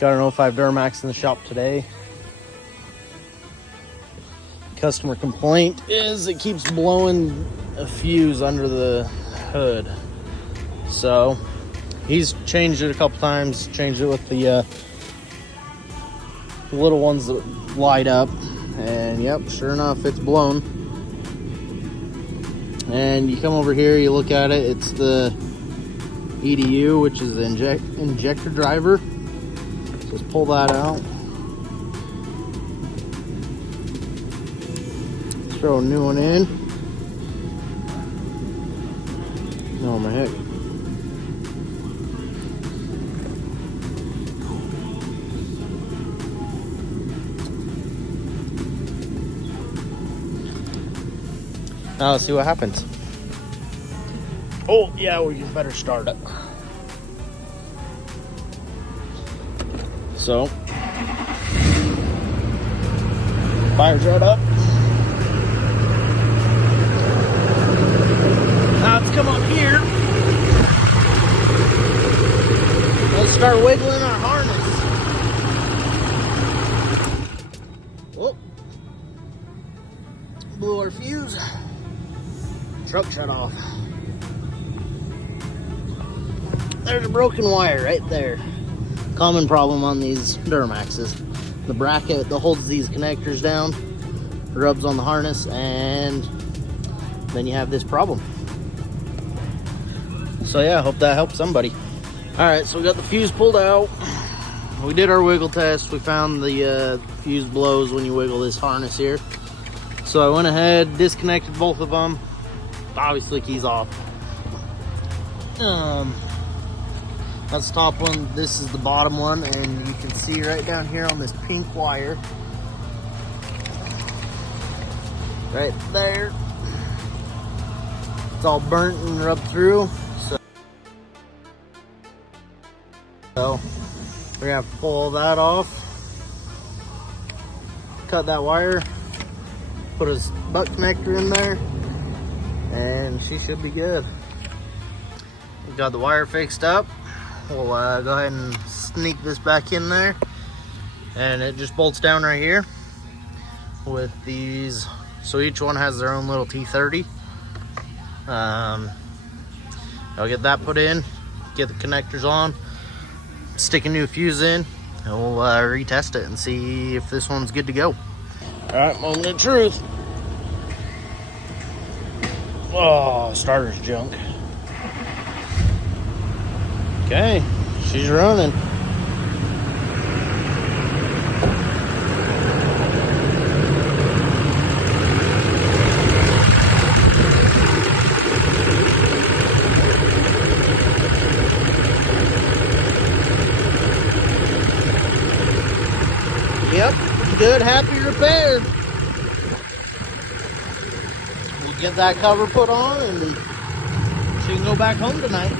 Got an 05 Duramax in the shop today. Customer complaint is it keeps blowing a fuse under the hood. So he's changed it a couple times, changed it with the little ones that light up, and yep, sure enough, it's blown. And you come over here, you look at it, it's the EDU, which is the injector driver. Just pull that out. Throw a new one in. Oh my heck. Now let's see what happens. Oh yeah, we better start it. So, fires right up. Now let's come up here. Let's start wiggling our harness. Whoop. Blew our fuse. Truck shut off. There's a broken wire right there. Common problem on these Duramaxes. The bracket that holds these connectors down rubs on the harness, and then you have this problem. So yeah, I hope that helps somebody. All right, so we got the fuse pulled out. We did our wiggle test. We found the fuse blows when you wiggle this harness here. So I went ahead, disconnected both of them. Obviously keys off. That's the top one, this is the bottom one, and you can see right down here on this pink wire, right there, it's all burnt and rubbed through. So we're gonna have to pull all that off, cut that wire, put a butt connector in there, and she should be good. We've got the wire fixed up. We'll go ahead and sneak this back in there, and it just bolts down right here with these. So each one has their own little T30. I'll get that put in, get the connectors on, stick a new fuse in, and we'll retest it and see if this one's good to go. All right, moment of truth. Oh, starter's junk. Okay, she's running. Yep, good, happy repair. We'll get that cover put on and she can go back home tonight.